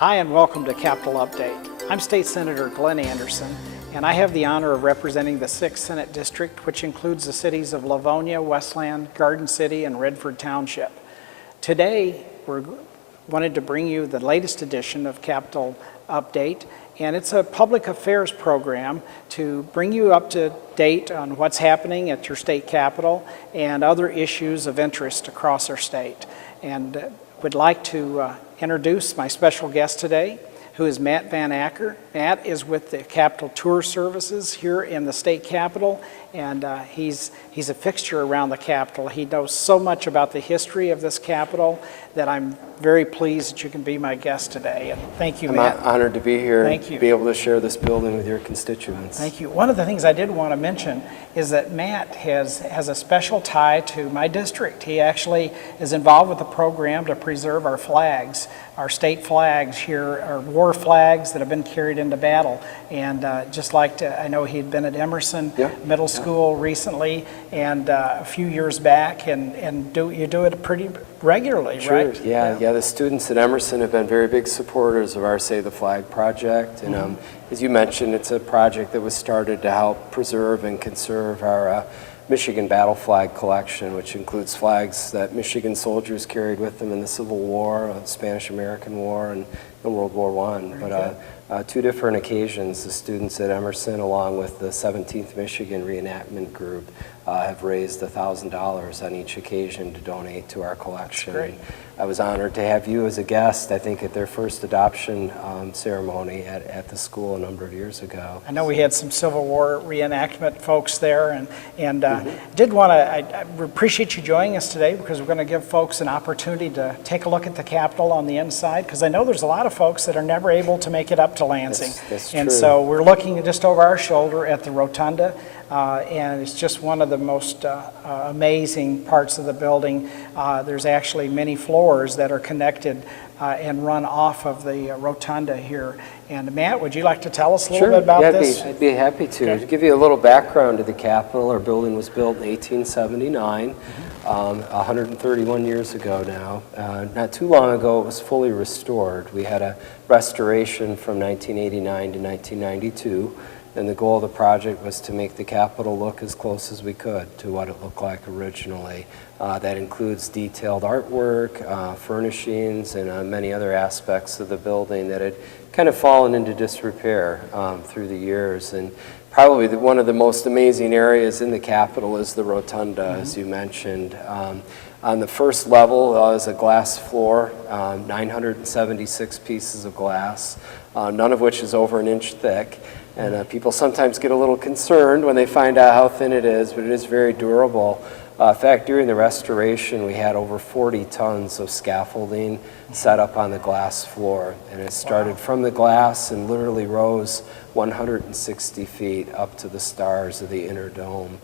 Hi and welcome to Capitol Update. I'm State Senator Glenn Anderson, and I have the honor of representing the 6th Senate District, which includes the cities of Livonia, Westland, Garden City, and Redford Township. Today, we wanted to bring you the latest edition of Capitol Update, and it's a public affairs program to bring you up to date on what's happening at your state capitol and other issues of interest across our state. And would like to introduce my special guest today, who is Matt VanAcker. Matt is with the Capitol Tour Services here in the state capitol, and he's a fixture around the capitol. He knows so much about the history of this capitol that I'm very pleased that you can be my guest today. And thank you, Matt. I'm honored to be here Thank and you. be able to share this building with your constituents. Thank you. One of the things I did want to mention is that Matt has a special tie to my district. He actually is involved with a program to preserve our flags, our state flags here, our war flags that have been carried into battle. And just like to, I know he'd been at Emerson Middle School recently and a few years back, and you do it pretty regularly, right? Yeah, the students at Emerson have been very big supporters of our Save the Flag project. And as you mentioned, it's a project that was started to help preserve and conserve our Michigan battle flag collection, which includes flags that Michigan soldiers carried with them in the Civil War, the Spanish-American War, and World War I. But two different occasions, the students at Emerson, along with the 17th Michigan Reenactment Group, have raised $1,000 on each occasion to donate to our collection. That's great. I was honored to have you as a guest, I think, at their first adoption ceremony at the school a number of years ago. I know we had some Civil War reenactment folks there, and did want to, I appreciate you joining us today, because we're going to give folks an opportunity to take a look at the Capitol on the inside, because I know there's a lot of folks that are never able to make it up to Lansing. That's and true. So we're looking just over our shoulder at the rotunda. And it's just one of the most amazing parts of the building. There's actually many floors that are connected and run off of the rotunda here. And Matt, would you like to tell us a little bit about this? I'd be happy to. Okay. To give you a little background to the Capitol, our building was built in 1879, 131 years ago now. Not too long ago, it was fully restored. We had a restoration from 1989 to 1992. And the goal of the project was to make the Capitol look as close as we could to what it looked like originally. That includes detailed artwork, furnishings, and many other aspects of the building that had kind of fallen into disrepair through the years. And probably one of the most amazing areas in the Capitol is the rotunda, as you mentioned. On the first level is a glass floor, 976 pieces of glass, none of which is over an inch thick. And people sometimes get a little concerned when they find out how thin it is, but it is very durable. In fact, during the restoration, we had over 40 tons of scaffolding set up on the glass floor. And it started from the glass and literally rose 160 feet up to the stars of the inner dome.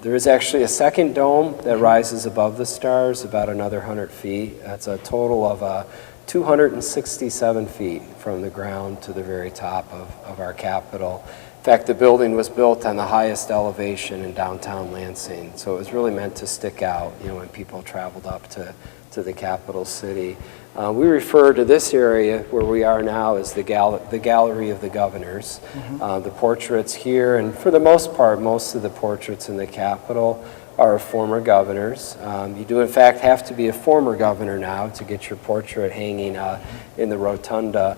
There is actually a second dome that rises above the stars, about another 100 feet. That's a total of 267 feet from the ground to the very top of our Capitol. In fact, the building was built on the highest elevation in downtown Lansing, so it was really meant to stick out, when people traveled up to the capital city. We refer to this area where we are now as the Gallery of the Governors. The portraits here, and for the most part, most of the portraits in the Capitol are former governors. You do in fact have to be a former governor now to get your portrait hanging in the rotunda.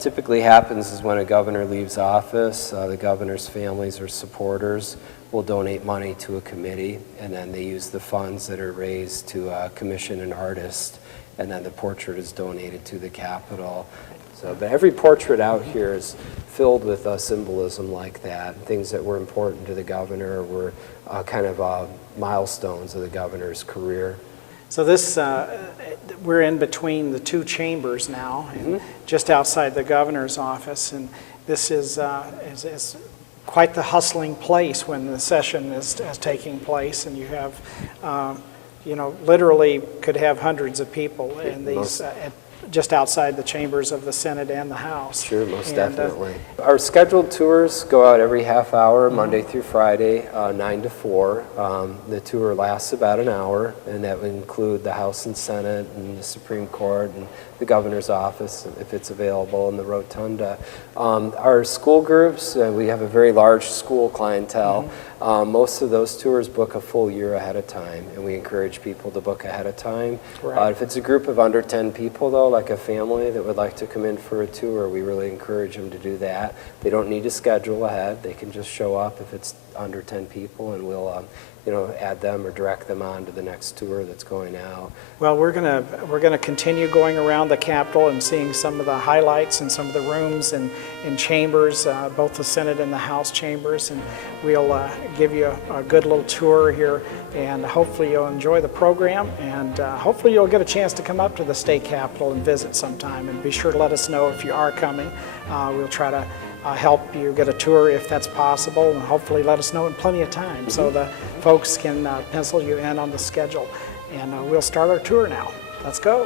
Typically happens is when a governor leaves office, the governor's families or supporters will donate money to a committee, and then they use the funds that are raised to commission an artist, and then the portrait is donated to the Capitol. So, but every portrait out here is filled with symbolism like that, things that were important to the governor, were kind of milestones of the governor's career. So this, we're in between the two chambers now, and just outside the governor's office, and this is quite the hustling place when the session is taking place, and you have, literally could have hundreds of people in these, just outside the chambers of the Senate and the House. Sure, most definitely. Our scheduled tours go out every half hour, Monday through Friday, 9 to 4. The tour lasts about an hour, and that would include the House and Senate and the Supreme Court and the governor's office, if it's available, in the rotunda. Our school groups, we have a very large school clientele. Most of those tours book a full year ahead of time, and we encourage people to book ahead of time. Right. If it's a group of under 10 people, though, like a family that would like to come in for a tour, we really encourage them to do that. They don't need to schedule ahead. They can just show up if it's under 10 people, and we'll add them or direct them on to the next tour that's going out. Well, we're gonna continue going around the Capitol and seeing some of the highlights and some of the rooms and chambers, both the Senate and the House chambers, and we'll give you a good little tour here, and hopefully you'll enjoy the program, and hopefully you'll get a chance to come up to the state capitol and visit sometime, and be sure to let us know if you are coming. We'll try to help you get a tour if that's possible, and hopefully let us know in plenty of time so the folks can pencil you in on the schedule. And we'll start our tour now. Let's go.